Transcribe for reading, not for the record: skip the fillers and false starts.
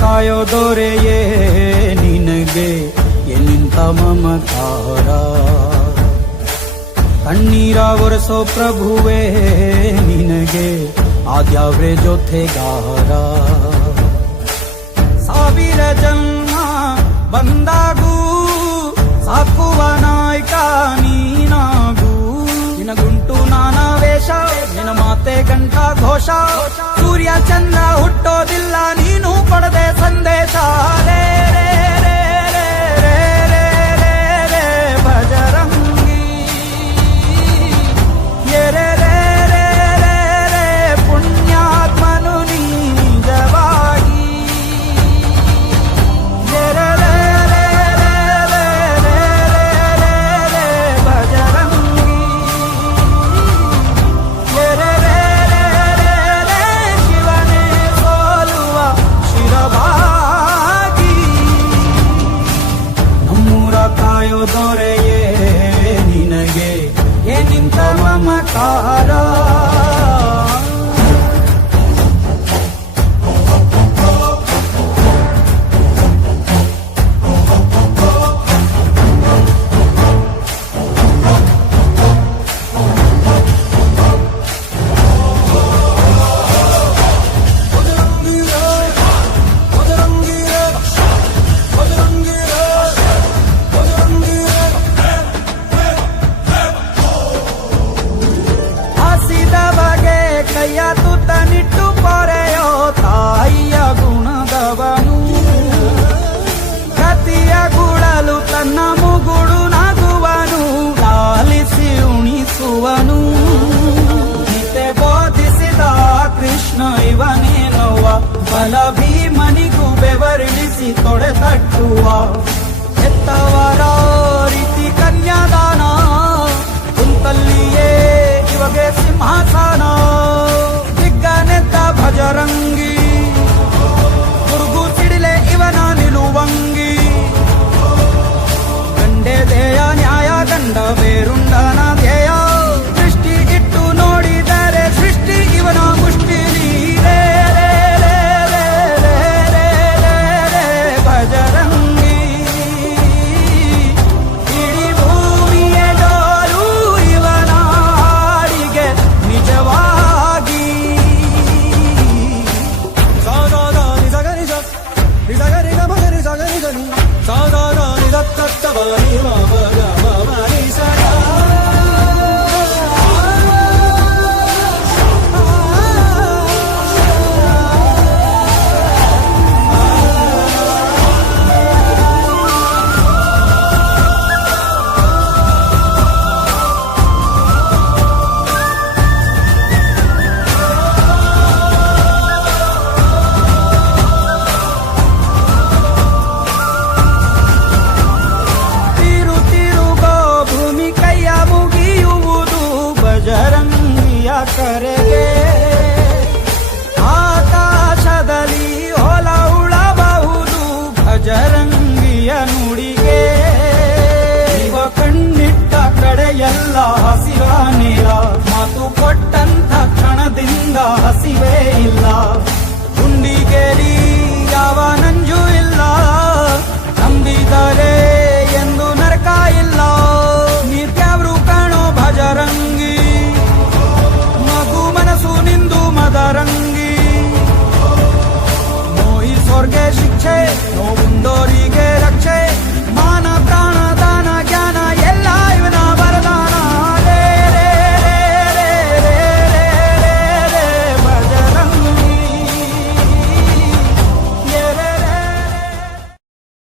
ಕಾಯೋ ದೊರೆಯೇ ನಿನಗೆ ಎನ್ನಿಂತ ಮಮಕಾರ, ಕಣ್ಣೀರ ಒರೆಸೋ ಪ್ರಭುವೇ ನಿನಗೆ ಆದ್ಯಾವ್ರೆ ಜೊತೆಗಾರ. ಸಾವಿರ ಜನ್ಮ ಬಂದಾಗೂ ಸಾಕುವ ನಾಯಕ ನೀನಾಗೂ, ನಿನಗುಂಟು ನಾನಾ ವೇಷ ನಿನ ಮಾತೆ ಕಂಠ ಘೋಷ, ಸೂರ್ಯ ಚಂದ್ರ ಹುಟ್ಟೋದಿಲ್ಲ ನೀನು ಕೊಡದೆ ಸಂದೇಶ. ರೇ ರೇ ರೇ ರೇ ರೇ ರೇ ರೇ ರೇ ಭಜರಂಗಿ, ರೇ ರೇ ರೇ ರೇ ರೇ ಪುಣ್ಯಾತ್ಮನು ನೀ ನಿಜವಾಗಿ. ರೇ ರೇ ರೇ ರೇ ರೇ ರೇ ರೇ ರೇ ರೇ ಭಜರಂಗಿ, ರೇ ರೇ ರೇ ರೇ ರೇ ರೇ ಶಿವನೇ ಸೋಲುವ ಶಿರಭಾಗಿ. ನಮ್ಮೂರ ಕಾಯೋ ದೊರೆಯೇ ನಿನಗೆ ಏನಿಂತ ಮಮಕಾರ. ಹಸಿದವಗೆ ಕೈಯ ತುತ್ತನಿಟ್ಟು ಪೊರೆಯೋ ತಾಯಿಯ ಗುಣದವನು, ಕತಿಯ ಗುಳಲು ತನ್ನ ಮುಗುಡು ನಗುವನು, ಲಾಲಿಸಿ ಉಣಿಸುವನು. ಗೀತೆ ಬೋಧಿಸಿದ ಕೃಷ್ಣ ಇವನೇನೋವ, ಬಲ ಭೀಮನಿಗೂ ಬೆವರಿಳಿಸಿ ತೊಡೆ ತಟ್ಟುವ. ಹೆತ್ತವರ ರೀತಿ ಕನ್ಯಾದಾನ, ಕುಂತಲ್ಲಿಯೇ ಇವಗೆ ಸಿಂಹಾಸನ. ದಿಗ್ಗನೆದ್ದ ಭಜರಂಗಿ, ಗುರುಗು ಸಿಡಿಲೆ ಇವನ ನಿಲುವಂಗಿ. ಗಂಡೆ ದೇಯ ನ್ಯಾಯ ಗಂಡ ಬೇರುಂಡನ ಧ್ಯೇಯ, ದೃಷ್ಟಿ ಇಟ್ಟು ನೋಡಿದರೆ ಸೃಷ್ಟಿ ಇವನ ಮುಷ್ಟಿ. ರೇ ರೇ ರೇ ರೇ ರೇ ರೇ ರೇ ರೇ ಭಜರಂಗಿ, ಇಡೀ ಭೂಮಿಯ ಡೋಲು ಇವನ ಹಾಡಿಗೆ ನಿಜವಾಗಿ. ಸಾಧಾರ ನಿಜ ನಿಜ ನಿಜ ನಿಜ ಮಗ ನಿಜ ನಿಜ ನಿ ಸಾಧಾರ ನಿಜ ತತ್ತ ಬರಿ ಮಗ ಮರಿ ಸದಾ. ತಿರು ತಿರುಗೋ ಭೂಮಿ ಕೈಯ ಮುಗಿಯುವುದು ಭಜರಂಗಿಯ ಕರೆಗೆ. ಆಕಾಶದಲ್ಲಿ ಹೊಲ ಉಳಬಹುದು ಭಜರಂಗಿಯ ನುಡಿಗೆ. ಇವ ಕಣ್ಣಿಟ್ಟ ಕಡೆಯೆಲ್ಲ ಹಸಿರ ನೀರ, ಮಾತು ಕೊಟ್ಟಂತ ಕ್ಷಣದಿಂದ ಹಸಿವೆ